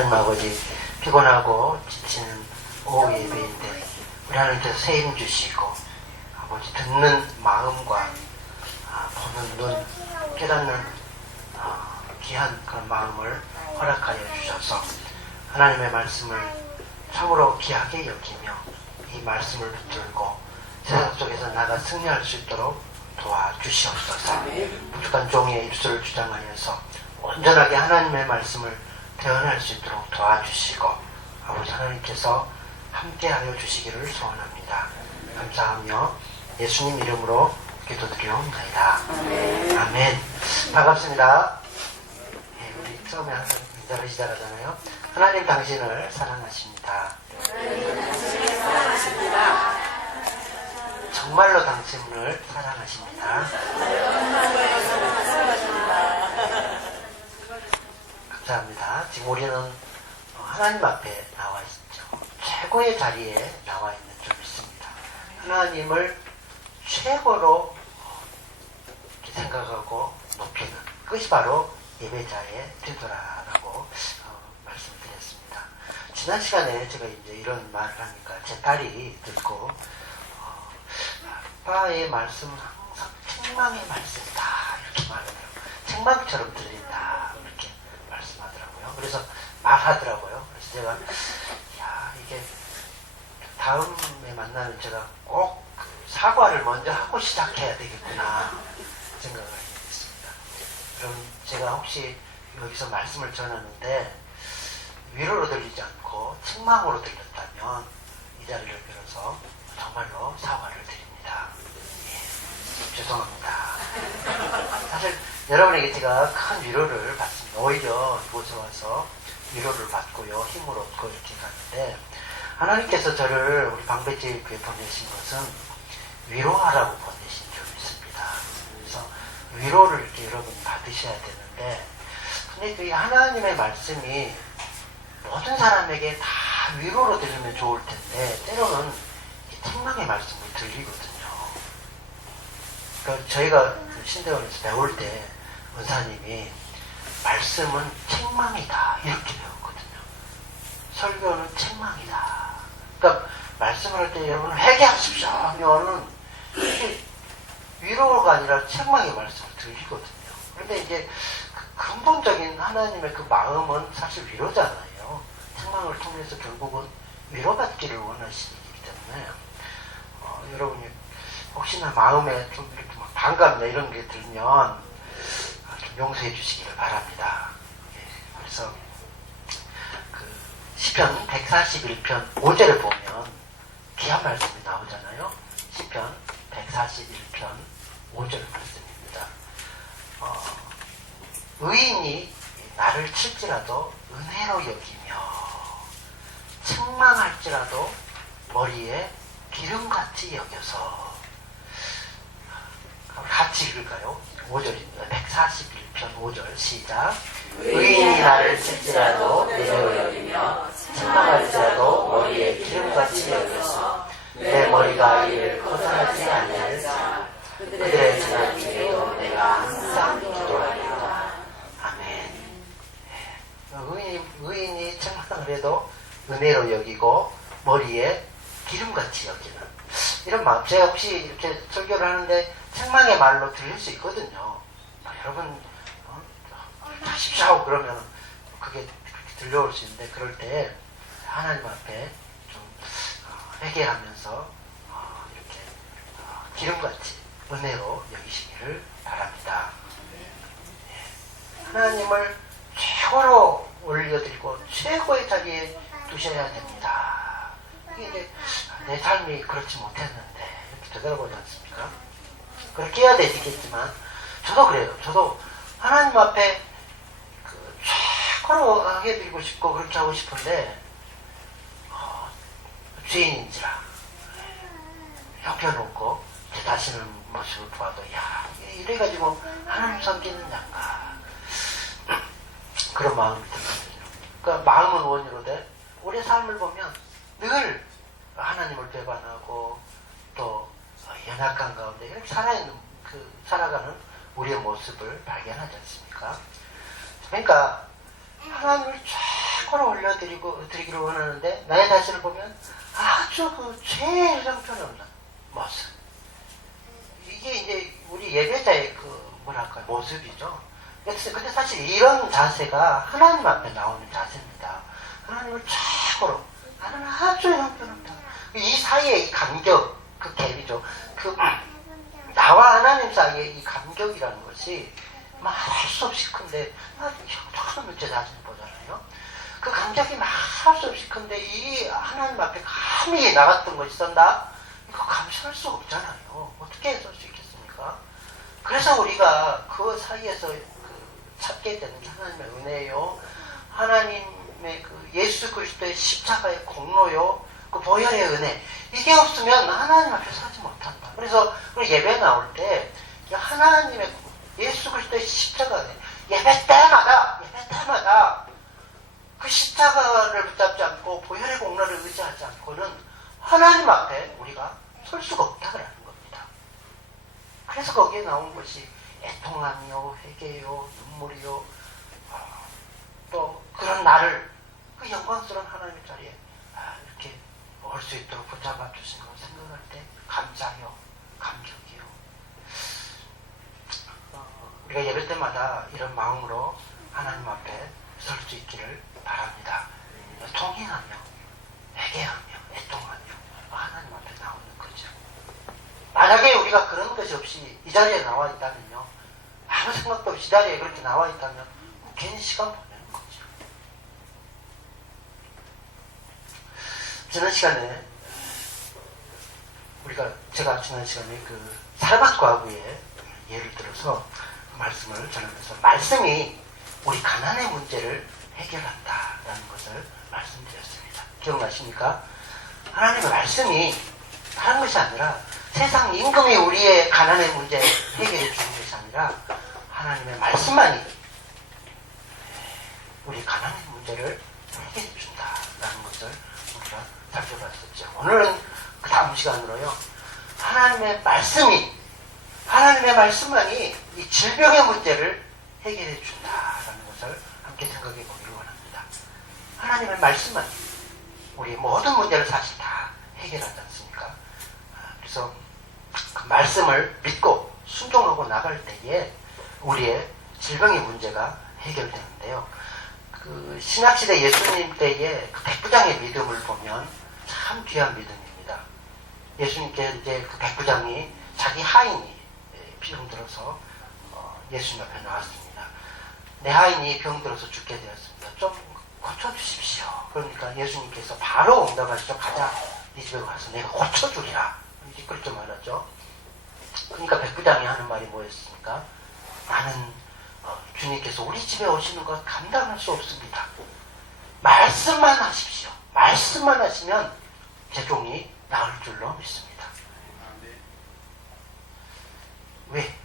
하나님 아버지, 피곤하고 지치는 오후 예배인데 우리 하나님께서 새 힘 주시고 아버지 듣는 마음과 보는 눈, 깨닫는 귀한 그런 마음을 허락하여 주셔서 하나님의 말씀을 참으로 귀하게 여기며 이 말씀을 붙들고 세상 속에서 나가 승리할 수 있도록 도와주시옵소서. 부족한 종의 입술을 주장하여서 온전하게 하나님의 말씀을 대언할 수 있도록 도와주시고 아버지 하나님께서 함께하여 주시기를 소원합니다. 감사하며 예수님 이름으로 기도드리옵나이다. 아멘. 반갑습니다. 우리 처음에 항상 인사를 시작하잖아요. 하나님 당신을 사랑하십니다. 정말로 당신을 사랑하십니다. 감사합니다. 지금 우리는 하나님 앞에 나와 있죠. 최고의 자리에 나와 있는 줄 믿습니다. 하나님을 최고로 생각하고 높이는 그것이 바로 예배자의 태도라고 말씀드렸습니다. 지난 시간에 제가 이제 이런 말을 하니까 제 딸이 듣고 아빠의 말씀은 항상 책망의 말씀이다 이렇게 말하더라고요. 책망처럼 들린다 이렇게 말씀하더라고요. 그래서 말하더라고요. 그래서 제가 이게 다음에 만나면 제가 꼭 사과를 먼저 하고 시작해야 되겠구나 생각을 했습니다. 그럼 제가 혹시 여기서 말씀을 전하는데 위로로 들리지 않고 책망으로 들렸다면 이 자리를 빌어서 정말로 사과를 드립니다. 죄송합니다. 사실 여러분에게 제가 큰 위로를 받습니다. 오히려 이곳에 와서 위로를 받고요, 힘을 얻고 이렇게 가는데 하나님께서 저를 우리 방배제교회 보내신 것은 위로하라고 보내신 줄 믿습니다. 그래서 위로를 이렇게 여러분이 받으셔야 되는데 근데 그 하나님의 말씀이 모든 사람에게 다 위로로 들으면 좋을 텐데 때로는 책망의 말씀으로 들리거든요. 그러니까 저희가 신대원에서 배울 때 은사님이 말씀은 책망이다 이렇게 배웠거든요. 설교는 책망이다. 그러니까 말씀을 할 때 여러분 회개하십시오 하면은 이게 위로가 아니라 책망의 말씀을 들리거든요. 그런데 이제 그 근본적인 하나님의 그 마음은 사실 위로잖아요. 책망을 통해서 결국은 위로받기를 원하시기 때문에 여러분이 혹시나 마음에 좀 이렇게 막 반감이나 이런 게 들면 좀 용서해 주시기를 바랍니다. 그래서 그 시편 141편 5절에 보면 귀한 말씀이 나오잖아요. 시편 141편 5절 말씀입니다. 의인이 나를 칠지라도 은혜로 여기며 책망할지라도 머리에 기름같이 여겨서 같이 읽을까요? 5절입니다. 141편 5절 시작. 의인이 나를 칠지라도 은혜로 여기며 책망할지라도 머리에 기름같이 여겨서 내 머리가 이를 거절하지 아니하리라. 그들의 재난 중에도 내가 항상 기도하리라. 아멘. 의인이 책망을 해도 은혜로 여기고 머리에 기름같이 여기는 이런 마음. 제가 혹시 이렇게 설교를 하는데 책망의 말로 들릴 수 있거든요. 여러분 하십시오 하고 그러면 그게 그렇게 들려올 수 있는데 그럴 때 하나님 앞에 좀 회개하면서 이렇게 기름같이 은혜로 여기시기를 바랍니다. 하나님을 최고로 올려드리고 최고의 자리에 두셔야 됩니다. 이게 이제 내 삶이 그렇지 못했는데 이렇게 되돌아보지 않습니까? 그렇게 해야 되겠지만 저도 그래요. 저도 하나님 앞에 최고로 하게 드리고 싶고 그렇게 하고 싶은데 죄인인지라 형편없고 제 자신의 모습을 봐도 이래가지고 하나님 섬기는 양가 그런 마음이 들거든요. 그러니까 마음은 원이로 돼 우리의 삶을 보면 늘 하나님을 배반하고 또 연약한 가운데 이렇게 살아가는 우리의 모습을 발견하지 않습니까? 그러니까 하나님을 최고로 드리기를 원하는데 나의 자신을 보면 아주 그 제일 형편없는 모습. 이게 이제 우리 예배자의 그 뭐랄까 모습이죠. 근데 사실 이런 자세가 하나님 앞에 나오는 자세입니다. 하나님을 최고로 나는 아주 형편없다. 이 사이에 이 간격, 그 갭이죠. 그 나와 하나님 사이의 이 간격이라는 것이 말할 수 없이 큰데 처음 제 자신을 보잖아요. 그 간격이 말할 수 없이 큰데 이 하나님 앞에 감히 나갔던 것이 있었나? 이거 감수할 수 없잖아요. 어떻게 해서 할 수 있겠습니까? 그래서 우리가 그 사이에서 찾게 되는 게 하나님의 은혜요, 하나님의 그 예수 그리스도의 십자가의 공로요, 그 보혈의 은혜, 이게 없으면 하나님 앞에 서지 못한다. 그래서 우리 예배 나올 때 하나님의 예수 그리스도의 십자가 예배 때마다 그 십자가를 붙잡지 않고 보혈의 공로를 의지하지 않고는 하나님 앞에 우리가 설 수가 없다라는 겁니다. 그래서 거기에 나온 것이 애통함이요, 회개요, 눈물이요, 또 그런 나를 그 영광스러운 하나님의 자리에 이렇게 올 수 있도록 붙잡아 주신 걸 생각할 때 감사요, 감격이요. 우리가 예배 때마다 이런 마음으로 하나님 앞에 설 수 있기를 바랍니다. 통행하며, 회개하며, 애통하며 하나님 앞에 나오는 거죠. 만약에 우리가 그런 것이 없이 이 자리에 나와 있다면요, 아무 생각도 없이 이 자리에 그렇게 나와 있다면 괜히 시간 보내는 거죠. 지난 시간에 제가 지난 시간에 그 살박과부의 예를 들어서 그 말씀을 전하면서 말씀이 우리 가난의 문제를 해결한다라는 것을 말씀드렸습니다. 기억나십니까? 하나님의 말씀이 다른 것이 아니라 세상 임금이 우리의 가난의 문제 해결해 주는 것이 아니라 하나님의 말씀만이 우리 가난의 문제를 해결해 준다라는 것을 우리가 살펴봤었죠. 오늘은 그 다음 시간으로요, 하나님의 말씀만이 이 질병의 문제를 해결해 준다라는 것을 함께 생각해 보기를 원합니다. 하나님의 말씀만이 우리의 모든 문제를 사실 다 해결하지 않습니까? 그래서 그 말씀을 믿고 순종하고 나갈 때에 우리의 질병의 문제가 해결되는데요. 그 신약시대 예수님 때의 그 백부장의 믿음을 보면 참 귀한 믿음입니다. 예수님께 이제 그 백부장이 자기 하인이 병들어서 예수님 앞에 나왔습니다. 내 하인이 병들어서 죽게 되었습니다. 좀 고쳐주십시오. 그러니까 예수님께서 바로 응답하시죠. 가자, 네 집에 가서 내가 고쳐주리라. 이제 그렇게 말하죠. 그러니까 백부장이 하는 말이 뭐였습니까? 나는 주님께서 우리 집에 오시는 것 감당할 수 없습니다. 말씀만 하십시오. 말씀만 하시면 제 종이 나을 줄로 믿습니다. 왜?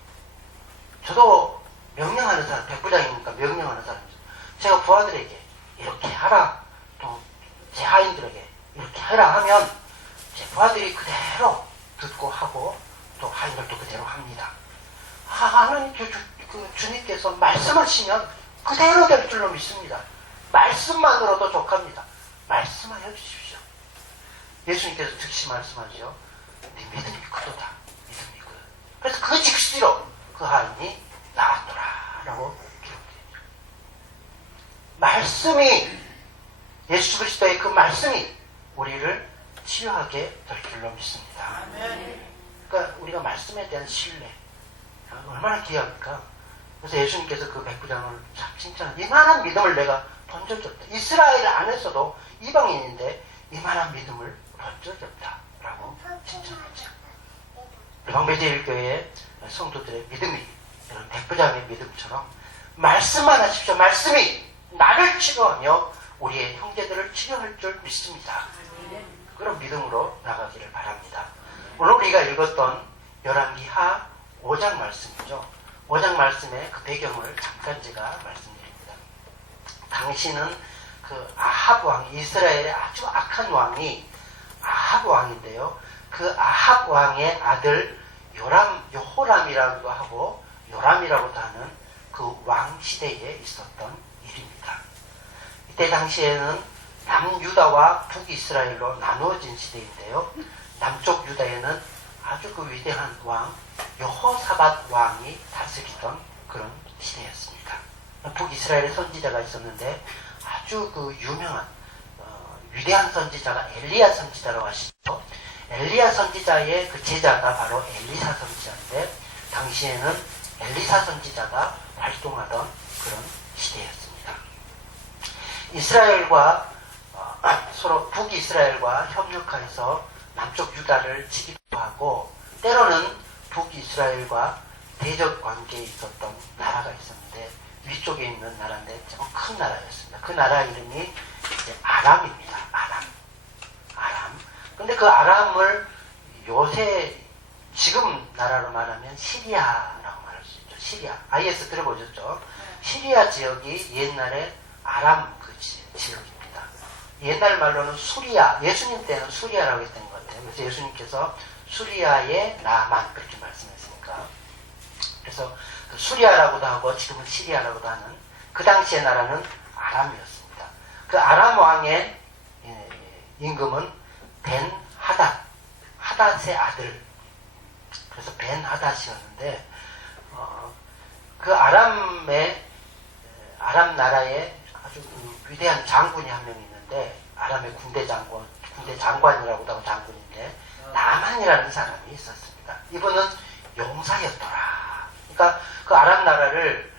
저도 명령하는 사람, 백부장이니까 명령하는 사람이죠. 제가 부하들에게 이렇게 하라, 또 제 하인들에게 이렇게 하라 하면 제 부하들이 그대로 듣고 하고 또 하인들도 그대로 합니다. 하나님 주님께서 말씀하시면 그대로 될 줄로 믿습니다. 말씀만으로도 족합니다. 말씀하여 주십시오. 예수님께서 즉시 말씀하죠. 네 믿음이 크도다. 믿음이 크다. 그래서 그 즉시로 그 하인이 나았더라 라고 기록되죠. 말씀이, 예수 그리스도의 그 말씀이 우리를 치유하게 될 줄로 믿습니다. 그러니까 우리가 말씀에 대한 신뢰 얼마나 귀합니까? 그래서 예수님께서 그 백부장을 참 칭찬한, 이만한 믿음을 내가 본 적이 없다. 이스라엘 안에서도 이방인인데 이만한 믿음을 본 적이 없다 라고 칭찬했죠. 방배제일교회 성도들의 믿음이 이런 백부장의 믿음처럼 말씀만 하십시오. 말씀이 나를 치료하며 우리의 형제들을 치료할 줄 믿습니다. 그런 믿음으로 나가기를 바랍니다. 오늘 우리가 읽었던 열왕기하 5장 말씀이죠. 5장 말씀의 그 배경을 잠깐 제가 말씀드립니다. 당시는 그 아합 왕, 이스라엘의 아주 악한 왕이 아합 왕인데요. 그 아합 왕의 아들 여호람이라고 하고 요람이라고도 하는 그 왕 시대에 있었던 일입니다. 이때 당시에는 남유다와 북이스라엘로 나누어진 시대인데요. 남쪽 유다에는 아주 그 위대한 왕 여호사밧 왕이 다스리던 그런 시대였습니다. 북이스라엘에 선지자가 있었는데 아주 그 유명한 위대한 선지자가 엘리야 선지자라고 하시죠. 엘리야 선지자의 그 제자가 바로 엘리사 선지자인데 당시에는 엘리사 선지자가 활동하던 그런 시대였습니다. 이스라엘과 서로 북이스라엘과 협력하여서 남쪽 유다를 치기도 하고 때로는 북이스라엘과 대적 관계에 있었던 나라가 있었는데 위쪽에 있는 나라인데 좀 큰 나라였습니다. 그 나라 이름이 이제 아람입니다. 아람. 근데 그 아람을 요새 지금 나라로 말하면 시리아라고 말할 수 있죠. 시리아. IS 들어보셨죠? 시리아 지역이 옛날에 아람 그 지역입니다. 옛날 말로는 수리아, 예수님 때는 수리아라고 했던 것 같아요. 그래서 예수님께서 수리아의 나만 그렇게 말씀했으니까. 그래서 그 수리아라고도 하고 지금은 시리아라고도 하는 그 당시의 나라는 아람이었습니다. 그 아람 왕의 임금은 벤 하닷의 아들. 그래서 벤 하닷이었는데 그 아람 나라에 아주 위대한 장군이 한 명 있는데 아람의 군대 장관이라고도 하고 장군인데 나만이라는 사람이 있었습니다. 이분은 용사였더라. 그러니까 그 아람 나라를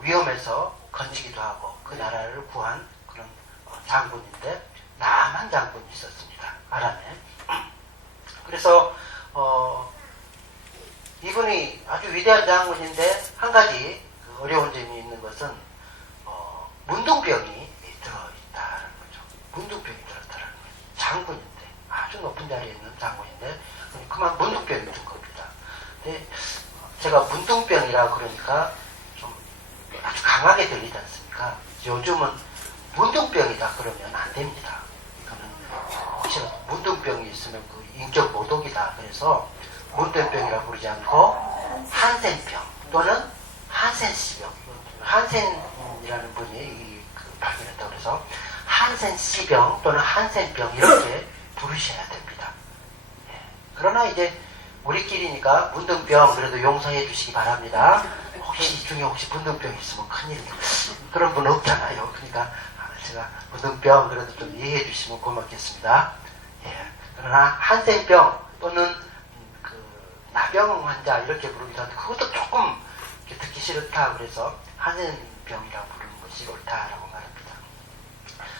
위험해서 건지기도 하고 그 나라를 구한 그런 장군인데 나만 장군이 있었습니다. 아람에. 그래서 이분이 아주 위대한 장군인데 한 가지 어려운 점이 있는 것은 문둥병이 들어있다는 거죠. 문둥병이 들었다는 거죠. 장군인데 아주 높은 자리에 있는 장군인데 그만 문둥병이 든 겁니다. 근데 제가 문둥병이라 그러니까 좀 아주 강하게 들리지 않습니까? 요즘은 문둥병이다 그러면 안 됩니다. 이거는 문둥병이 있으면 그 인격 모독이다. 그래서 문둥병이라고 부르지 않고 한센병 또는 한센씨병. 한센이라는 분이 발견했다고 해서 한센씨병 또는 한센병 이렇게 부르셔야 됩니다. 예. 그러나 이제 우리끼리니까 문둥병 그래도 용서해 주시기 바랍니다. 혹시 이 중에 문둥병이 있으면 큰일이에요. 그런 분 없잖아요. 그러니까 제가 문둥병 그래도 좀 이해해 주시면 고맙겠습니다. 예. 그러나 한센병 또는 나병 환자 이렇게 부르기도 하는데 그것도 조금 듣기 싫다 그래서 한센병이라고 부르는 것이 옳다라고 말합니다.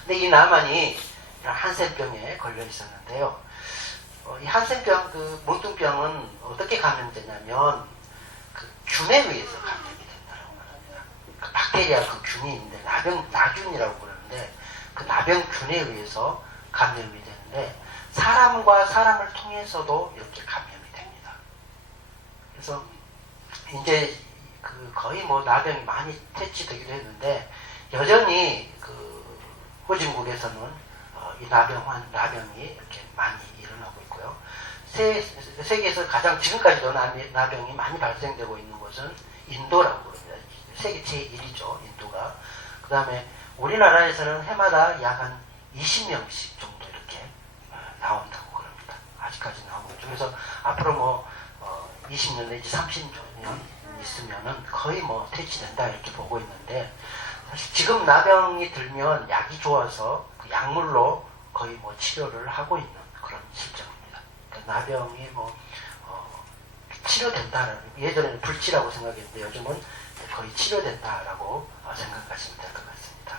근데 이 나만이 한센병에 걸려 있었는데요. 이 한센병, 그 문둥병은 어떻게 감염되냐면 그 균에 의해서 감염이 된다고 말합니다. 그 박테리아 그 균이 있는데 나균이라고 그러는데 그 나병균에 의해서 감염이 되는데 사람과 사람을 통해서도 이렇게 감염이 됩니다. 그래서 이제 거의 나병이 많이 퇴치되기도 했는데 여전히 후진국에서는 이 나병이 이렇게 많이 일어나고 있고요. 세계에서 가장 지금까지도 나병이 많이 발생되고 있는 곳은 인도라고 그럽니다. 세계 제1위죠, 인도가. 그 다음에 우리나라에서는 해마다 약 한 20명씩 정도 이렇게 나온다고 그럽니다. 아직까지 나오고 있죠. 그래서 앞으로 20년 내지 30년 있으면은 거의 퇴치된다 이렇게 보고 있는데 사실 지금 나병이 들면 약이 좋아서 그 약물로 거의 치료를 하고 있는 그런 실정입니다. 그러니까 나병이 치료된다라는 예전에는 불치라고 생각했는데 요즘은 거의 치료된다라고 생각하시면 될 것 같습니다.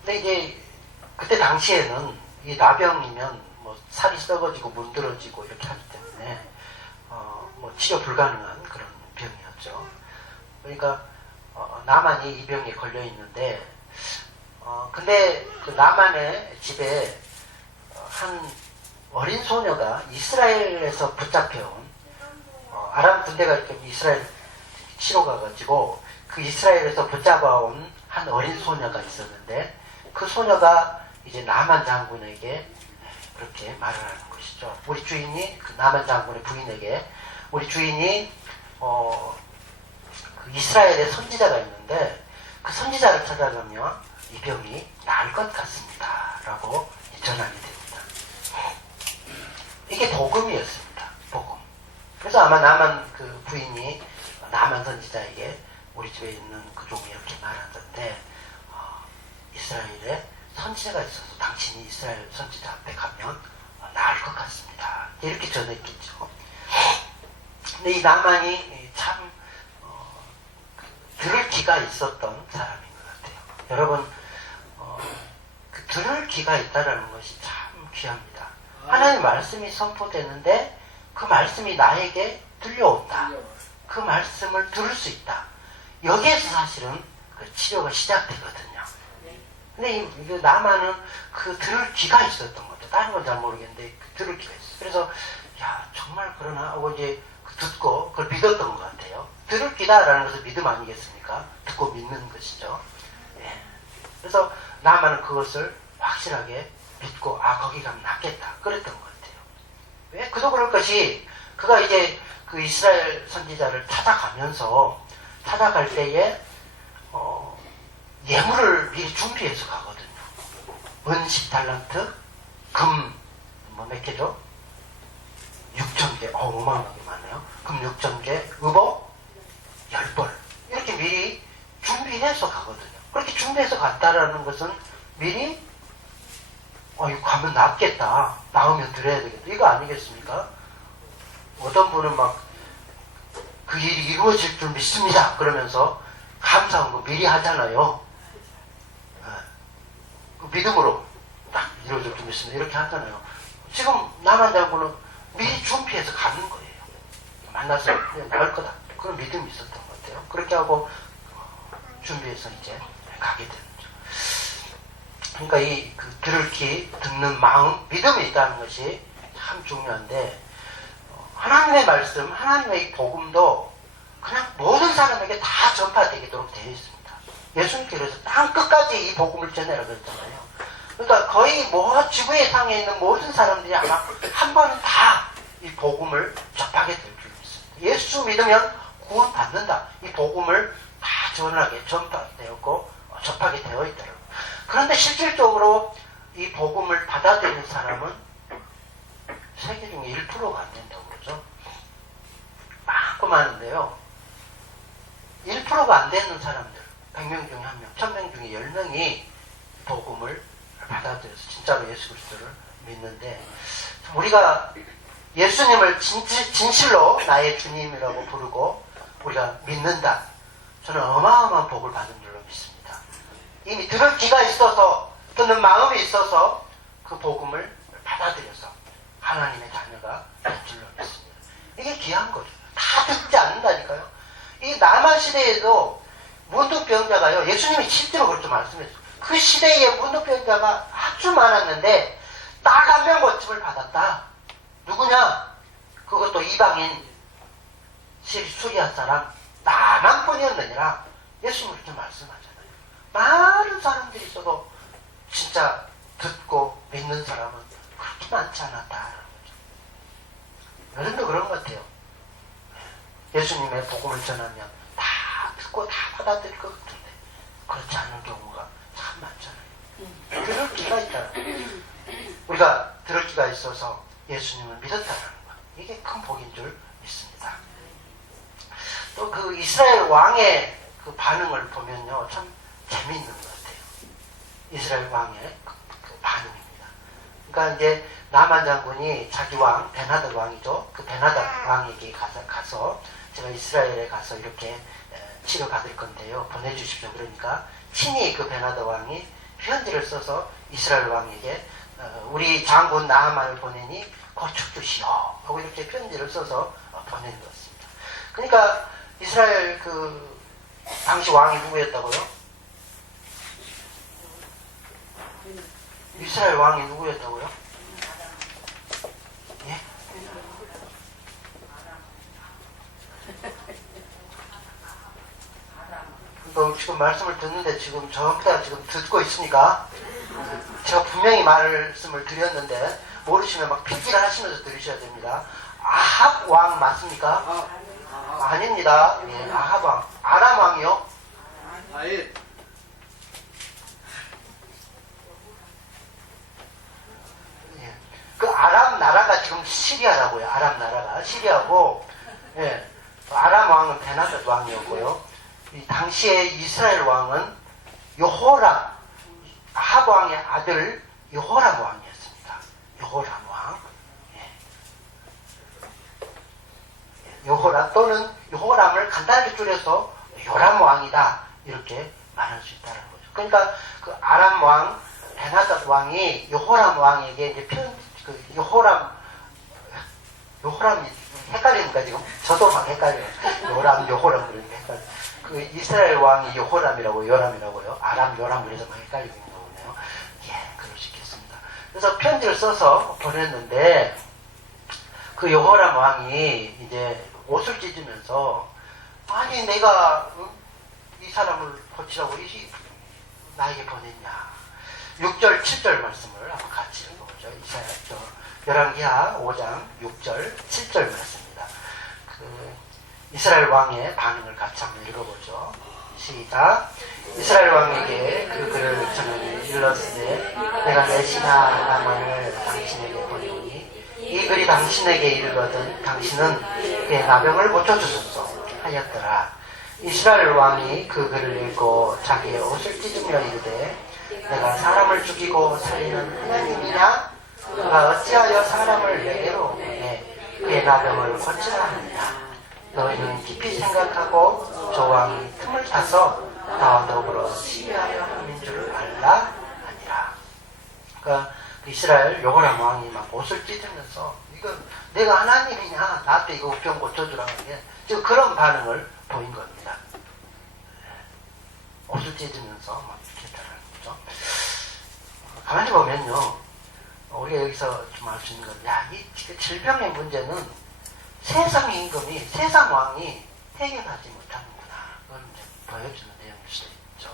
근데 이제 그때 당시에는 이 나병이면 살이 썩어지고 문드러지고 이렇게 하기 때문에 치료 불가능한 그런 병이었죠. 그러니까 나만이 이 병에 걸려 있는데 근데 그 나만의 집에 한 어린 소녀가 이스라엘에서 붙잡혀온 아람 군대가 이렇게 이스라엘 치러 가가지고 그 이스라엘에서 붙잡아온 한 어린 소녀가 있었는데 그 소녀가 이제 나만 장군에게 그렇게 말을 하는 것이죠. 우리 주인이 그 나만 장군의 부인에게 우리 주인이 그 이스라엘의 선지자가 있는데 그 선지자를 찾아가면 이 병이 나을 것 같습니다. 라고 전하게 됩니다. 이게 복음이었습니다. 복음. 그래서 아마 나만 그 부인이 나만 선지자에게 우리 집에 있는 그 종이 이렇게 말하던데, 이스라엘에 선지자가 있어서 당신이 이스라엘 선지자 앞에 가면 나을 것 같습니다. 이렇게 전했겠죠. 근데 이 나만이 참 들을 기가 있었던 사람인 것 같아요. 여러분, 그 들을 기가 있다라는 것이 참 귀합니다. 하나님의 말씀이 선포되는데 그 말씀이 나에게 들려온다. 그 말씀을 들을 수 있다. 여기에서 사실은 그 치료가 시작되거든요. 근데 이 나만은 그 들을 기가 있었던 것 같아요. 다른 건 잘 모르겠는데 그 들을 기가 있어요. 그래서 야 정말 그러나 하고 이제 듣고 그걸 믿었던 것 같아요. 들을 기다라는 것은 믿음 아니겠습니까? 듣고 믿는 것이죠. 예. 그래서 나만은 그것을 확실하게 믿고 거기 가면 낫겠다 그랬던 것 같아요. 왜? 그도 그럴 것이 그가 이제 그 이스라엘 선지자를 찾아갈 때에 예물을 미리 준비해서 가거든요. 은 10달란트, 금 몇 개죠? 6,000개. 어마어마하게 많네요. 금 6,000개, 의복 10벌. 이렇게 미리 준비해서 가거든요. 그렇게 준비해서 갔다라는 것은 미리 이거 가면 낫겠다. 나오면 드려야 되겠다. 이거 아니겠습니까? 어떤 분은 막 그 일이 이루어질 줄 믿습니다. 그러면서 감사한 거 미리 하잖아요. 그 믿음으로 딱 이루어질 줄 믿습니다. 이렇게 하잖아요. 지금 남한 장군은 미리 준비해서 가는 거예요. 만나서 나을 거다. 그런 믿음이 있었던 것 같아요. 그렇게 하고 준비해서 이제 가게 되는 거죠. 그러니까 그 들을 귀, 듣는 마음, 믿음이 있다는 것이 참 중요한데, 하나님의 말씀, 하나님의 복음도 그냥 모든 사람에게 다 전파되도록 되어 있습니다. 예수님께서 땅 끝까지 이 복음을 전해라 그랬잖아요. 그러니까 거의 지구의 상에 있는 모든 사람들이 아마 한 번 다 이 복음을 접하게 될 줄 믿습니다. 예수 믿으면 구원받는다. 이 복음을 다 전파되었고 접하게 되어 있더라고요. 그런데 실질적으로 이 복음을 받아들이는 사람은 세계 중에 1%가 안 된다고 그러죠. 많고 많은데요. 1%가 안 되는 사람들, 100명 중에 1명, 1000명 중에 10명이 복음을 받아들여서 진짜로 예수 그리스도를 믿는데, 우리가 예수님을 진실로 나의 주님이라고 부르고 우리가 믿는다. 저는 어마어마한 복을 받은 줄로 믿습니다. 이미 들을 귀가 있어서, 듣는 마음이 있어서 그 복음을 받아들여서 하나님의 자녀가 된 줄로 믿습니다. 이게 귀한 거죠. 다 듣지 않는다니까요. 이 남한 시대에도 문둥병자가요, 예수님이 실제로 그렇게 말씀했어요. 그 시대에 문둥병자가 아주 많았는데 딱 한 명 고침을 받았다. 누구냐? 그것도 이방인 수리아 사람 나만뿐이었느니라. 예수님이 그렇게 말씀하잖아요. 많은 사람들이 있어도 진짜 듣고 믿는 사람은 그렇게 많지 않았다라는 거죠. 여러분도 그런 것 같아요. 예수님의 복음을 전하면 다 듣고 다 받아들일 것 같은데 그렇지 않은 경우가 참 많잖아요. 들을 기가 있다는 거예요. 우리가 들을 기가 있어서 예수님을 믿었다는 것. 이게 큰 복인 줄 믿습니다. 또 그 이스라엘 왕의 그 반응을 보면요, 참 재미있는 것 같아요. 이스라엘 왕의 그 반응입니다. 그러니까 이제 나만 장군이 자기 왕, 베나다 왕이죠. 그 베나다 왕에게 가서 제가 이스라엘에 가서 이렇게 치료받을 건데요. 보내주십시오. 그러니까 친히 그 베나다 왕이 편지를 써서 이스라엘 왕에게 우리 장군 나하만을 보내니 고쳐 주시오 하고 이렇게 편지를 써서 보낸 것입니다. 그러니까 이스라엘 그 당시 왕이 누구였다고요? 이스라엘 왕이 누구였다고요? 예? 너 지금 말씀을 듣는데 지금 전부 다 지금 듣고 있으니까 제가 분명히 말씀을 드렸는데 모르시면 막 필기를 하시면서 들으셔야 됩니다. 아합 왕 맞습니까? 아닙니다. 예, 아합 왕. 아람 왕이요? 시리아라고요. 아람 나라가 시리아고, 예, 아람 왕은 베나닷 왕이었고요. 이 당시에 이스라엘 왕은 여호람, 아합 왕의 아들 여호람 왕이었습니다. 여호람 왕. 여호람 또는 여호람을 간단하게 줄여서 요람 왕이다 이렇게 말할 수 있다는 거죠. 그러니까 그 아람 왕 베나닷 왕이 여호람 왕에게 이제 요호람이 헷갈리니까 지금 저도 막 헷갈려요. 요람 요호람 그러니까 헷갈려. 그 이스라엘 왕이 요호람이라고 요람이라고요. 아람 요람 그래서 막 헷갈리는 거군요. 예, 그럴 수 있겠습니다. 그래서 편지를 써서 보냈는데 그 여호람 왕이 이제 옷을 찢으면서 아니 내가 이 사람을 고치라고 나에게 보냈냐. 6절 7절 말씀을 한번 같이 읽어보죠. 열왕기하 5장 6절 7절 말씀입니다. 그 이스라엘 왕의 반응을 같이 한번 읽어보죠. 시작. 이스라엘 왕에게 그 글을 전하니 일렀으되 내가 내 신하 나만을 당신에게 보내오니 이 글이 당신에게 이르거든 당신은 그의 나병을 고쳐주소서 하였더라. 이스라엘 왕이 그 글을 읽고 자기의 옷을 찢으며 이르되 내가 사람을 죽이고 살리는 하나님이냐? 그가 어찌하여 사람을 내게로 보내 그의 나병을 고치라 하느냐? 너희는 깊이 생각하고 저 왕이 틈을 타서 나와 더불어 시비하려 하는 줄을 알라 하니라. 그러니까 이스라엘 여호람 왕이 막 옷을 찢으면서 이거 내가 하나님이냐? 나한테 이거 병 고쳐주라는 게 지금 그런 반응을 보인 겁니다. 옷을 찢으면서 막 이렇게 했다는 거죠. 가만히 보면요, 우리가 여기서 좀 알 수 있는 건, 이 질병의 문제는 세상 임금이, 세상 왕이 해결하지 못하는구나. 그걸 이제 보여주는 내용일 수도 있죠.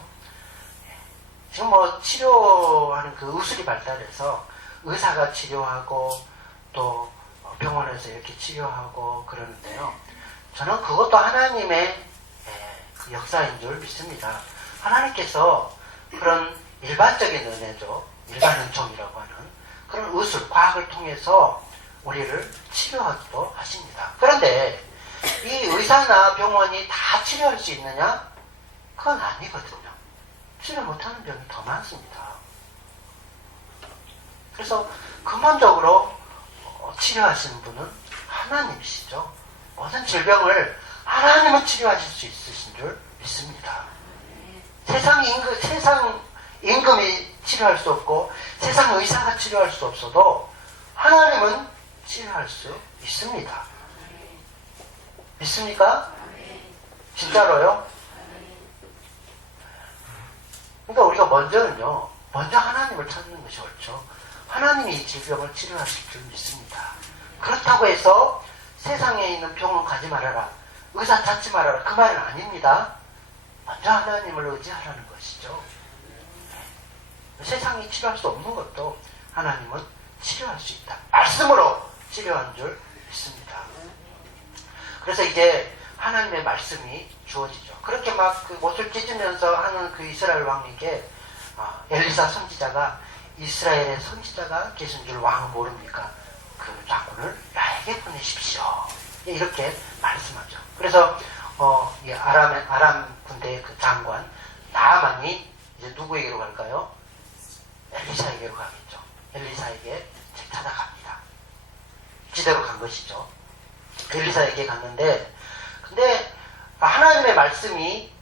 지금 뭐 치료하는 그 의술이 발달해서 의사가 치료하고 또 병원에서 이렇게 치료하고 그러는데요. 저는 그것도 하나님의 그 역사인 줄 믿습니다. 하나님께서 그런 일반적인 은혜죠. 일반 은총이라고 하는 그런 의술, 과학을 통해서 우리를 치료하기도 하십니다. 그런데 이 의사나 병원이 다 치료할 수 있느냐? 그건 아니거든요. 치료 못하는 병이 더 많습니다. 그래서 근본적으로 치료하시는 분은 하나님이시죠. 모든 질병을 하나님은 치료하실 수 있으신 줄 믿습니다. 세상 임금이 치료할 수 없고 세상 의사가 치료할 수 없어도 하나님은 치료할 수 있습니다. 믿습니까? 진짜로요? 그러니까 우리가 먼저 하나님을 찾는 것이 옳죠. 하나님이 이 질병을 치료하실 줄 믿습니다. 그렇다고 해서 세상에 있는 병원 가지 말아라, 의사 찾지 말아라, 그 말은 아닙니다. 먼저 하나님을 의지하라는 것이죠. 세상이 치료할 수 없는 것도 하나님은 치료할 수 있다. 말씀으로 치료한 줄 믿습니다. 그래서 이제 하나님의 말씀이 주어지죠. 그렇게 막 그 못을 찢으면서 하는 그 이스라엘 왕에게 엘리사 선지자가 이스라엘의 선지자가 계신 줄 왕은 모릅니까? 그 장군을 나에게 보내십시오. 이렇게 말씀하죠. 그래서 이 아람 군대의 그 장관 나아만이 이제 누구에게로 갈까요? 엘리사에게로 가겠죠. 엘리사에게 찾아갑니다. 지대로 간 것이죠. 엘리사에게 갔는데, 근데 하나님의 말씀이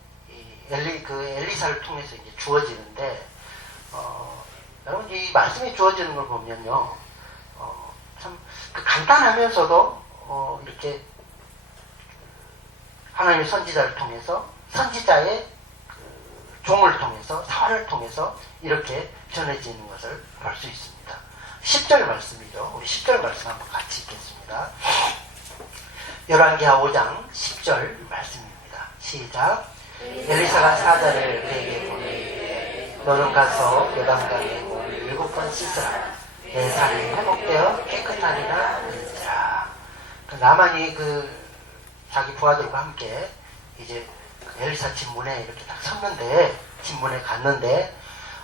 엘리사를 통해서 이제 주어지는데, 여러분 이 말씀이 주어지는 걸 보면요, 참 간단하면서도 이렇게 하나님의 선지자를 통해서 선지자의 그 종을 통해서 사활을 통해서 이렇게 전해지는 것을 볼 수 있습니다. 10절 말씀이죠. 우리 10절 말씀 한번 같이 읽겠습니다. 열왕기하 5장 10절 말씀입니다. 시작. 엘리사가 사자를 그에게 보내되 너는 가서 요단강에 몸을 7번 씻으라. 내 살이 회복되어 깨끗하리라 하는지라. 나만이 자기 부하들과 함께 이제 엘리사 집문에 이렇게 딱 섰는데, 집문에 갔는데,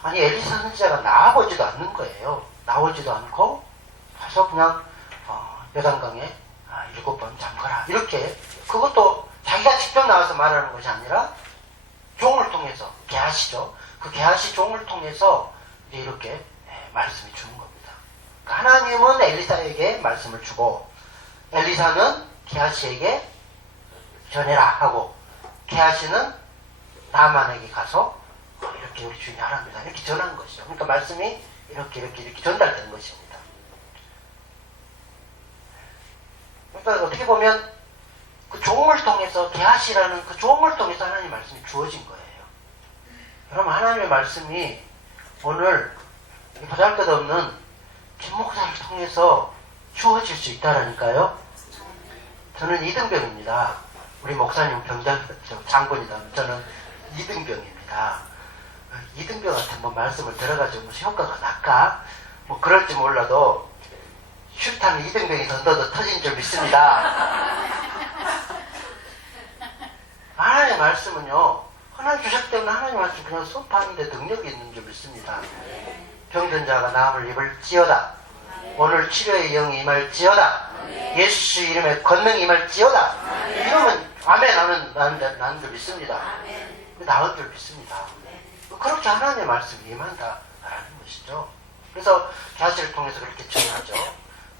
아니 엘리사 선지자가 나와보지도 않는 거예요. 나오지도 않고 가서 그냥 요단강에 7번 잠가라. 이렇게 그것도 자기가 직접 나와서 말하는 것이 아니라 종을 통해서 게하시죠. 그 게하시 종을 통해서 이제 이렇게 말씀이 주는 겁니다. 하나님은 엘리사에게 말씀을 주고 엘리사는 게하시에게 전해라 하고 게하시는 나만에게 가서 이렇게 우리 주인이 하랍니다. 이렇게 전한 것이죠. 그러니까 말씀이 이렇게 전달된 것입니다. 그러니까 어떻게 보면 그 종을 통해서 게하시라는 그 종을 통해서 하나님의 말씀이 주어진 거예요. 여러분 하나님의 말씀이 오늘 보잘것없는 김 목사를 통해서 주어질 수 있다라니까요. 저는 이등병입니다. 우리 목사님 장군이다. 저는 이등병입니다. 이등병한테 뭐 말씀을 들어가지고 무슨 효과가 날까? 뭐 그럴지 몰라도 슈타는 이등병이 던져도 터진 줄 믿습니다. 하나님의 말씀은요, 하나님 주셨기 때문에 하나님 말씀 그냥 선포하는데 능력이 있는 줄 믿습니다. 병든 자가 나음을 입을지어다. 오늘 치료의 영이 임할지어다. 예수 이름에 권능이 임할지어다. 이러면 아멘. 나는 줄 믿습니다. 나은 줄 믿습니다. 그렇게 하나님의 말씀이 임한다라는 것이죠. 그래서 게하시를 통해서 그렇게 전하죠.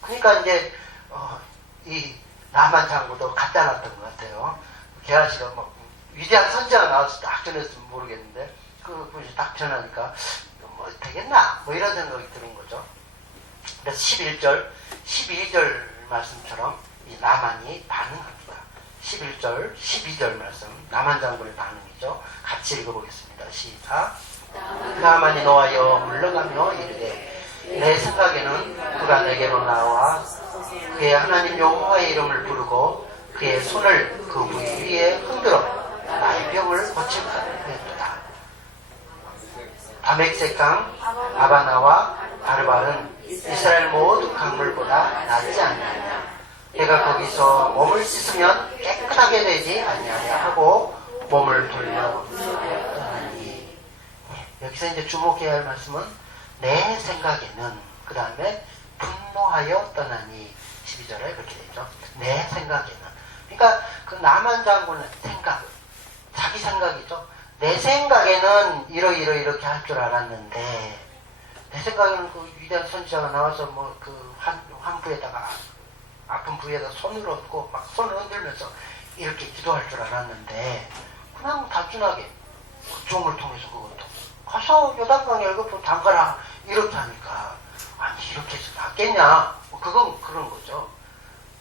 그러니까 이제 이 나만 장구도 갖다 놨던 것 같아요. 게하시가 뭐 위대한 선지자가 나와서 딱 전했으면 모르겠는데 그분이 딱 전하니까 뭐 되겠나? 뭐 이런 생각이 드는 거죠. 그래서 11절, 12절 말씀처럼 이 나만이 반응합니다. 11절, 12절 말씀, 나만 장군의 반응이죠. 같이 읽어보겠습니다. 시작. 나만이 노하여 물러가며 이르되 내 생각에는 그가 내게로 나와 그의 하나님 여호와의 이름을 부르고 그의 손을 그 부위 위에 흔들어 나의 병을 고칠 것이었다. 다멕색강 아바나와 아르발은 이스라엘 모든 강물보다 낫지 않느냐. 내가 거기서 몸을 씻으면 깨끗하게 되지 않느냐 하고 몸을 돌려 떠나니. 여기서 이제 주목해야 할 말씀은 내 생각에는, 그 다음에 분노하여 떠나니. 12절에 그렇게 되죠. 내 생각에는. 그러니까 그 나만 장군의 생각, 자기 생각이죠. 내 생각에는 이렇게 할 줄 알았는데, 내 생각에는 그 위대한 선지자가 나와서 뭐 그 환부에다가 아픈 부위에다 손을 얹고 막 손을 흔들면서 이렇게 기도할 줄 알았는데, 그냥 단순하게 그 종을 통해서 그것도 가서 요단강에 7번 담가라 이렇게 하니까, 아니 이렇게 해서 낫겠냐? 뭐 그건 그런 거죠.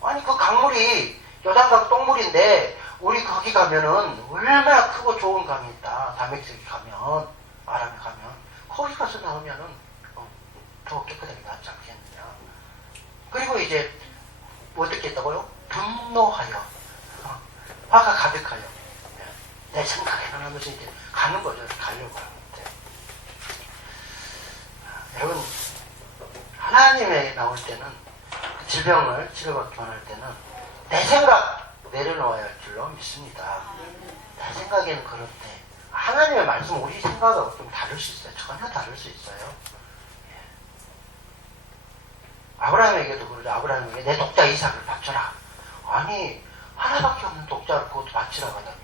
아니 그 강물이 요단강 똥물인데 우리 거기 가면은 얼마나 크고 좋은 강이 있다. 다멕색에 가면, 아람에 가면 거기 가서 나오면은 더 깨끗하게 낫지 않겠느냐. 그리고 이제 어떻게 했다고요? 분노하여, 화가 가득하여, 내 생각에는 하면서 이제 가는 거죠. 가려고 하는데, 여러분 하나님에 나올 때는 그 질병을 치료받기 원할 때는 내 생각 내려놓아야 할 줄로 믿습니다. 내 생각에는 그런데 하나님의 말씀 우리 생각하고 좀 다를 수 있어요. 전혀 다를 수 있어요. 아브라함에게도 그러죠. 아브라함에게 내 독자 이삭을 바쳐라. 아니 하나밖에 없는 독자를 그것도 바치라고 하다며.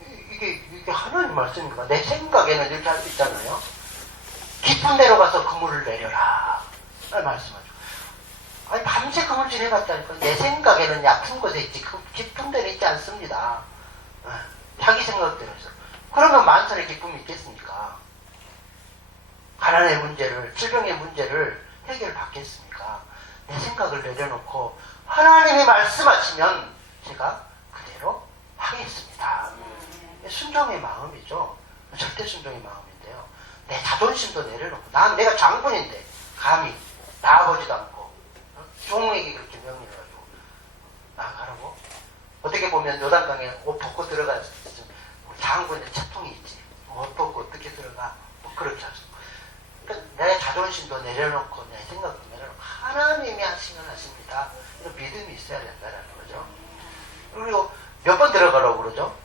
이게 하나님 말씀입니까? 내 생각에는 이렇게 할 수 있잖아요. 깊은 데로 가서 그물을 내려라 말씀하죠. 아니 밤새 그물질 해봤다니까. 내 생각에는 얕은 곳에 있지 깊은 데는 있지 않습니다. 자기 생각대로 해서. 그러면 만선의 기쁨이 있겠습니까? 가난의 문제를, 질병의 문제를 해결받겠습니까? 내 생각을 내려놓고 하나님이 말씀하시면 제가 그대로 하겠습니다. 순종의 마음이죠. 절대 순종의 마음인데요. 내 자존심도 내려놓고, 내가 장군인데 감히 나아보지도 않고 종에게 그렇게 명령을 가지고 나가라고. 어떻게 보면 요단강에 옷 벗고 들어가서 장군의 채통이 있지. 옷 벗고 어떻게 들어가? 뭐 그렇게 하죠. 그러니까 내 자존심도 내려놓고 내 생각도 내려놓고 하나님이 하시면 하십니다. 이런 믿음이 있어야 된다는 거죠. 그리고 몇 번 들어가라고 그러죠?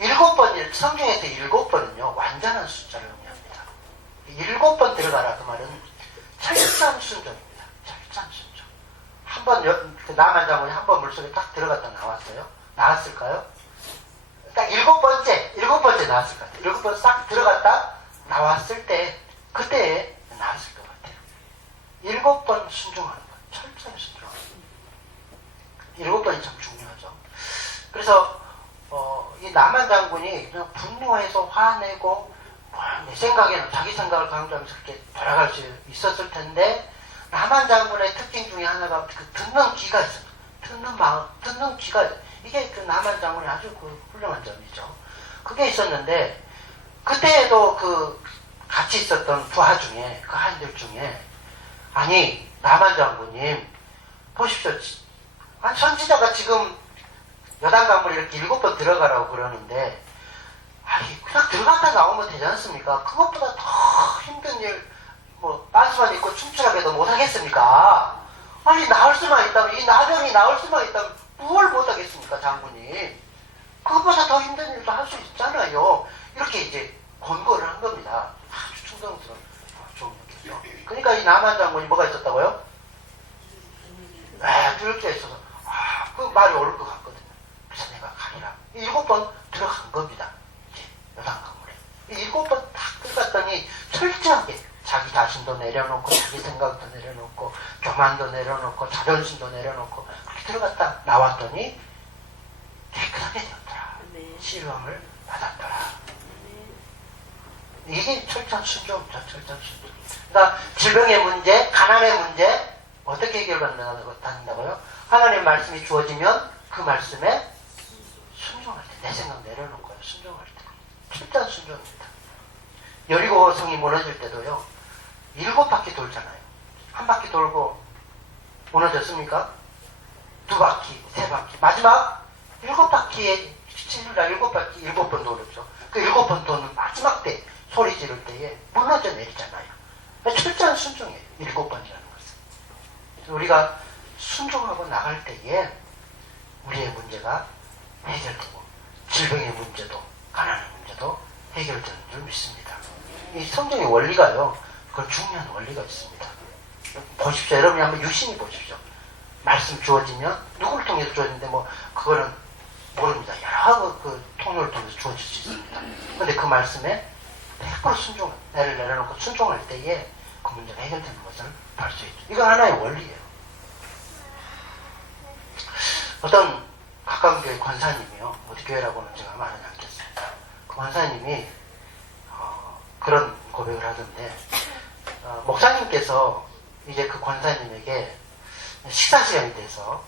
7번, 성경에서 7번은요 완전한 숫자를 의미합니다. 7번 들어가라 그 말은 철저한 순종입니다. 철저한 순종. 한번 그 나만 장군이 한 번 물속에 딱 들어갔다 나왔어요? 나왔을까요? 딱 일곱 번째 나왔을 것 같아요. 일곱 번 싹 들어갔다 나왔을 때 그때 나왔을 것 같아요. 일곱 번 순종하는 거예요. 철저히 순종하는 거예요. 일곱 번이 참 중요하죠. 그래서 이 나만 장군이 그냥 분노해서 화내고 내 생각에는 자기 생각을 강조하면서 그렇게 돌아갈 수 있었을 텐데 나만 장군의 특징 중에 하나가 그 듣는 귀가 있어요. 듣는 마음, 듣는 귀가 이게 그 나만 장군의 아주 그 훌륭한 점이죠. 그게 있었는데 그때에도 그 같이 있었던 부하 중에 그 한들 중에 아니 나만 장군님 보십시오. 아니 선지자가 지금 여단강물 이렇게 7번 들어가라고 그러는데 아니 그냥 들어갔다 나오면 되지 않습니까? 그것보다 더 힘든 일 뭐 빤스만 입고 춤추라고도 못하겠습니까? 아니 나올 수만 있다면 이 나병이 나올 수만 있다면 뭘 못하겠습니까 장군님? 그것보다 더 힘든 일도 할 수 있잖아요. 이렇게 이제 권고를 한 겁니다. 아주 충성스러운 좋은 일이죠. 그러니까 이 남한 장군이 뭐가 있었다고요? 두렵게 있어서 그 말이 옳을 것 같거든요. 그래서 내가 가리라. 7번 들어간 겁니다. 이제 여단강물에 7번 딱 들어갔더니 철저하게 자기 자신도 내려놓고 자기 생각도 내려놓고 교만도 내려놓고 자존심도 내려놓고 그렇게 들어갔다 나왔더니 깨끗하게 되었더라. 시험을 받았더라. 이게 철저한 순종이죠. 철저한 순종. 그러니까 질병의 문제, 가난의 문제 어떻게 해결받는다고요? 하나님의 말씀이 주어지면 그 말씀에 순종할 때 내 생각 내려놓고요. 순종할 때 철저한 순종입니다. 여리고 성이 무너질 때도요. 7바퀴 돌잖아요. 한 바퀴 돌고 무너졌습니까? 2바퀴, 3바퀴. 마지막 7바퀴에 7바퀴 7번 돌았죠. 그 7번 도는 마지막 때 소리 지를 때에 무너져 내리잖아요. 철저한 순종이에요. 7번이라는 것은. 우리가 순종하고 나갈 때에 우리의 문제가 해결되고 질병의 문제도 가난의 문제도 해결되는 줄 믿습니다. 이 성경의 원리가요. 그건 중요한 원리가 있습니다. 보십시오. 여러분이 한번 유심히 보십시오. 말씀 주어지면 누구를 통해서 주어지는데 뭐 그거는 모릅니다. 여러 그 통로를 통해서 주어질 수 있습니다. 그런데 그 말씀에 100% 순종, 내를 내려놓고 순종할 때에 그 문제가 해결되는 것을 볼 수 있죠. 이건 하나의 원리예요. 어떤 가까운 교회 권사님이요. 어디 교회라고는 제가 말하지 않겠습니다. 그 권사님이 그런 고백을 하던데 목사님께서 이제 그 권사님에게 식사 시간이 돼서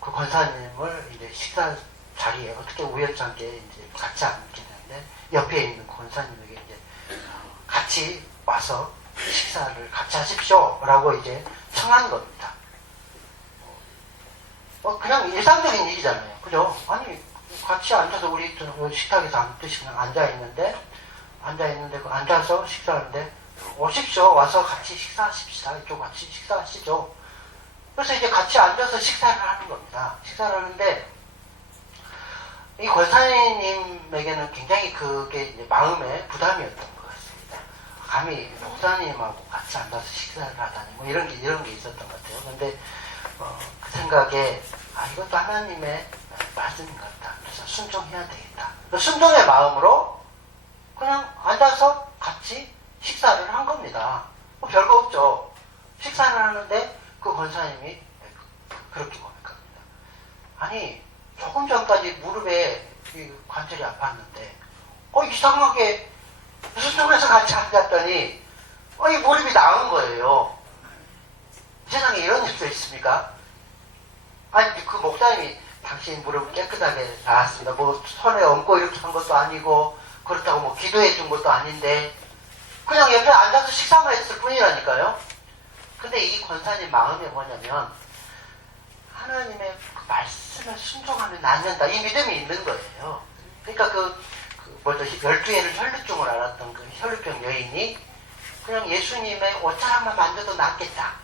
그 권사님을 이제 식사 자리에 어떻게 우연찮게 이제 같이 앉게 되는데 옆에 있는 권사님에게 이제 같이 와서 식사를 같이 하십시오라고 이제 청한 겁니다. 그냥 일상적인 일이잖아요. 그죠? 아니 같이 앉아서 우리 식탁에서 앉듯이 그냥 앉아있는데 그 앉아서 식사하는데 오십시오. 와서 같이 식사하십시다. 이쪽 같이 식사하시죠. 그래서 이제 같이 앉아서 식사를 하는 겁니다. 식사를 하는데 이 권사님에게는 굉장히 그게 이제 마음에 부담이었던 것 같습니다. 감히 목사님하고 같이 앉아서 식사를 하다니 뭐 이런 게 있었던 것 같아요. 근데 그 생각에 이것도 하나님의 말씀인 것 같다. 그래서 순종해야 되겠다. 순종의 마음으로 그냥 앉아서 같이 식사를 한 겁니다. 별거 없죠. 식사를 하는데 그 권사님이 그렇게 고백합니다. 아니 조금 전까지 무릎에 관절이 아팠는데 이상하게 순종해서 같이 앉았더니 이 무릎이 나은 거예요. 세상에 이런 일도 있습니까? 아니 그 목사님이 당신 무릎 깨끗하게 나았습니다. 뭐 손에 얹고 이렇게 한 것도 아니고 그렇다고 뭐 기도해 준 것도 아닌데 그냥 옆에 앉아서 식사만 했을 뿐이라니까요. 근데 이 권사님 마음이 뭐냐면 하나님의 그 말씀을 순종하면 낫는다. 이 믿음이 있는 거예요. 그러니까 뭐죠 12해를 혈루증을 앓았던 그 혈루병 여인이 그냥 예수님의 옷자락만 만져도 낫겠다.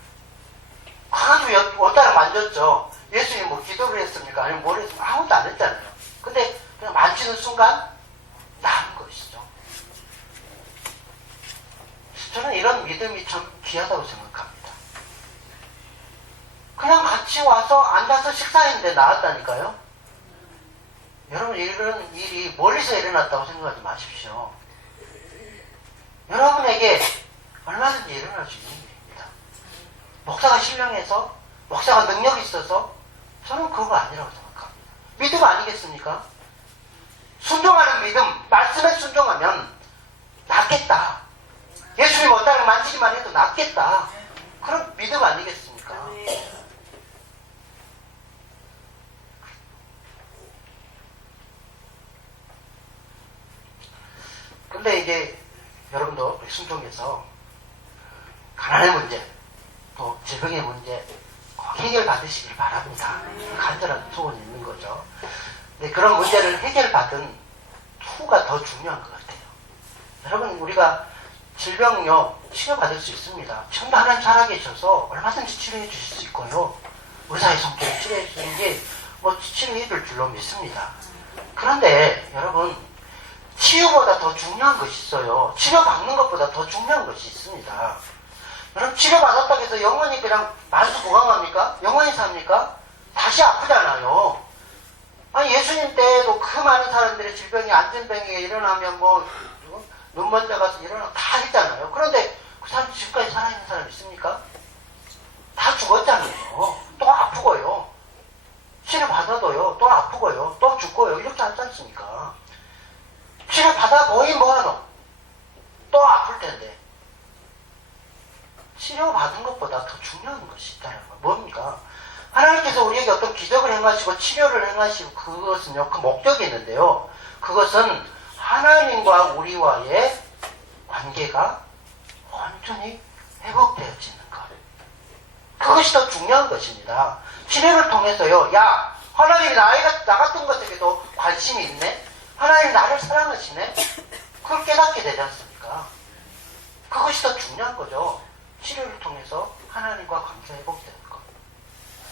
가가지고 옷자락 만졌죠. 예수님 뭐 기도를 했습니까? 아니면 뭘 했습니까? 아무것도 안 했잖아요. 근데 그냥 만지는 순간 나은 것이죠. 저는 이런 믿음이 참 귀하다고 생각합니다. 그냥 같이 와서 앉아서 식사했는데 나았다니까요. 여러분, 이런 일이 멀리서 일어났다고 생각하지 마십시오. 여러분에게 얼마든지 일어날 수 있는 일입니다. 목사가 신령해서, 목사가 능력이 있어서 저는 그거 아니라고 생각합니다. 믿음 아니겠습니까? 순종하는 믿음, 말씀에 순종하면 낫겠다. 예수님 옷다리 만지기만 해도 낫겠다. 그런 믿음 아니겠습니까? 근데 이제 여러분도 순종해서 가난의 문제, 또 질병의 문제 꼭 해결받으시길 바랍니다. 간절한 소원이 있는 거죠. 근데 그런 문제를 해결받은 후가 더 중요한 것 같아요. 여러분, 우리가 질병요 치료받을 수 있습니다. 지금도 하나님 살아계셔서 얼마든지 치료해 주실 수 있고요. 의사의 손길을 치료해 주는 게 뭐 치료해 줄 줄로 믿습니다. 그런데 여러분, 치유보다 더 중요한 것이 있어요. 치료받는 것보다 더 중요한 것이 있습니다. 여러분, 치료받았다고 해서 영원히 그냥 만수무강합니까? 영원히 삽니까? 다시 아프잖아요. 아니, 예수님 때도 그 많은 사람들의 질병이 안전병이 일어나면 뭐 눈먼 데 가서 일어나고 다 했잖아요. 그런데 그 사람 지금까지 살아있는 사람 있습니까? 다 죽었잖아요. 또 아프고요. 치료받아도요. 또 아프고요. 또 죽고요. 이렇게 하지 않습니까? 치료받아 보이 뭐하노? 또 아플 텐데. 치료받은 것보다 더 중요한 것이 있다는 거. 뭡니까? 하나님께서 우리에게 어떤 기적을 행하시고 치료를 행하시고 그것은요, 그 목적이 있는데요. 그것은 하나님과 우리와의 관계가 완전히 회복되어지는 것. 그것이 더 중요한 것입니다. 치료를 통해서요, 야, 하나님이 나 같은 것에게도 관심이 있네? 하나님이 나를 사랑하시네? 그걸 깨닫게 되지 않습니까? 그것이 더 중요한 거죠. 치료를 통해서 하나님과 관계 회복되는 것.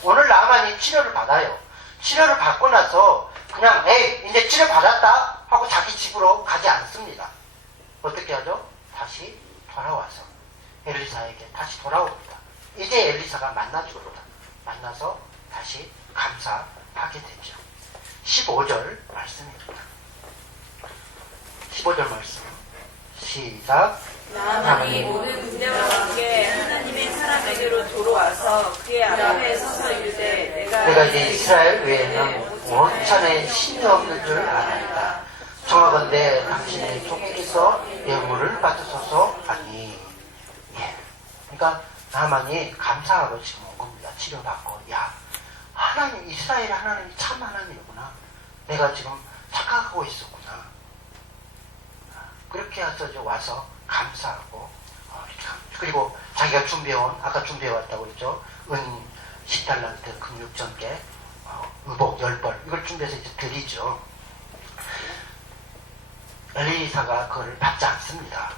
오늘 나만이 치료를 받아요. 치료를 받고 나서 그냥 에이 이제 치료 받았다 하고 자기 집으로 가지 않습니다. 어떻게 하죠? 다시 돌아와서 엘리사에게 다시 돌아옵니다. 이제 엘리사가 만나줍니다. 만나서 다시 감사하게 되죠. 15절 말씀입니다. 15절 말씀 시작. 나만이 모든 군대와 함께 하나님의 사람에게로 돌아와서 그의 앞에 서서 이르되 내가 이제 이스라엘 외에는 원천에 신이 없는 줄 알았다. 청하건대 당신의 종에게서 예물을 받으소서 하니. 예. 그러니까 나만이 감사하고 지금 온 겁니다. 치료받고. 야, 하나님, 이스라엘 하나님이 참 하나님이구나. 내가 지금 착각하고 있었구나. 그렇게 해서 이제 와서 감사하고, 그리고 자기가 준비해온, 아까 준비해왔다고 그랬죠. 은 10달란트, 금 6,000개, 의복 10벌, 이걸 준비해서 이제 드리죠. 엘리사가 그걸 받지 않습니다.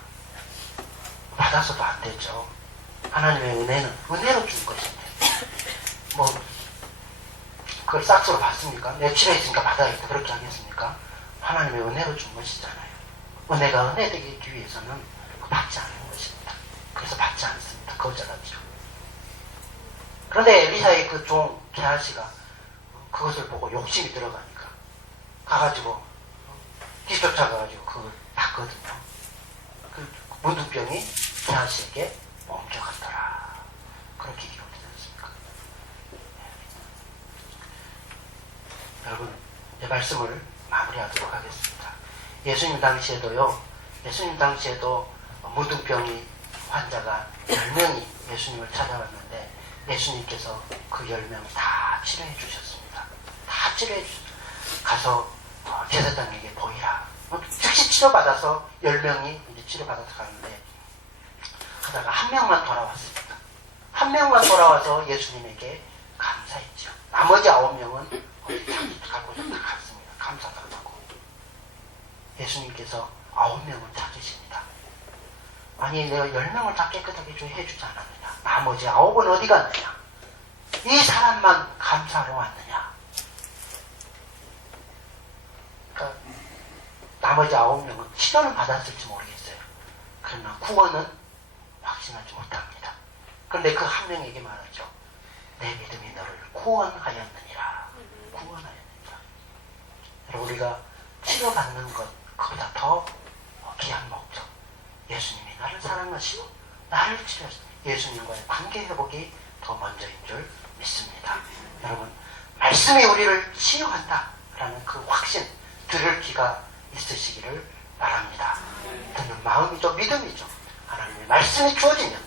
받아서도 안 되죠. 하나님의 은혜는 은혜로 준 것인데, 뭐, 그걸 싹스로 받습니까? 내 치료했으니까 받아야겠다. 그렇게 하겠습니까? 하나님의 은혜로 준 것이잖아요. 은혜가 은혜되기 위해서는 받지 않는 것입니다. 그래서 받지 않습니다. 거절하죠. 그런데 엘리사의 그 종 게하시가 그것을 보고 욕심이 들어가니까 가가지고 뒤쫓아가가지고 그걸 봤거든요. 그 문둥병이 게하시에게 옮겨갔더라. 그렇게 기록되지 않습니까? 여러분, 내 말씀을 마무리하도록 하겠습니다. 예수님 당시에도 문둥병이 환자가 10명이 예수님을 찾아왔는데 예수님께서 그 10명을 다 치료해 주셨습니다. 다 치료해 주셨어요. 가서 제사장에게 보이라. 즉시 치료받아서 10명이 이제 치료받아서 가는데 하다가 한 명만 돌아왔습니다. 한 명만 돌아와서 예수님에게 감사했죠. 나머지 9명은 자기 갖고 다 갔습니다. 감사달라고. 예수님께서 9명을 찾으십니다. 아니, 내가 10명을 다 깨끗하게 해주지 않았느냐? 나머지 9은 어디 갔느냐? 이 사람만 감사하러 왔느냐? 그러니까 나머지 9명은 치료는 받았을지 모르겠어요. 그러나 구원은 확신하지 못합니다. 그런데 그 한 명에게 말하죠. 내 믿음이 너를 구원하였느니라. 구원하였느니라. 여러분, 우리가 치료받는 것, 그보다 더 귀한 목적. 예수님이 나를 사랑하시고 나를 치료하시고 예수님과의 관계 회복이 더 먼저인 줄 믿습니다. 여러분, 말씀이 우리를 치유한다라는 그 확신 들을 귀가 있으시기를 바랍니다. 듣는 마음이죠. 믿음이죠. 하나님의 말씀이 주어지면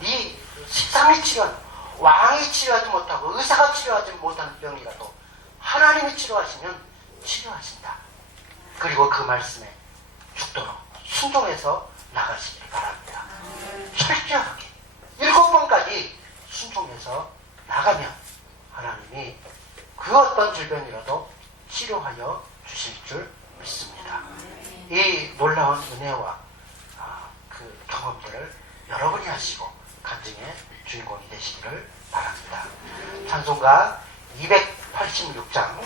네 식상이 치료하는, 왕이 치료하지 못하고 의사가 치료하지 못하는 병이라도 하나님이 치료하시면 치료하신다. 그리고 그 말씀에 죽도록 순종해서 나가시길 바랍니다. 철저하게 7번까지 순종해서 나가면 하나님이 그 어떤 질병이라도 치료하여 주실 줄 믿습니다. 이 놀라운 은혜와 그 경험들을 여러분이 하시고 간증의 주인공이 되시기를 바랍니다. 찬송가 286장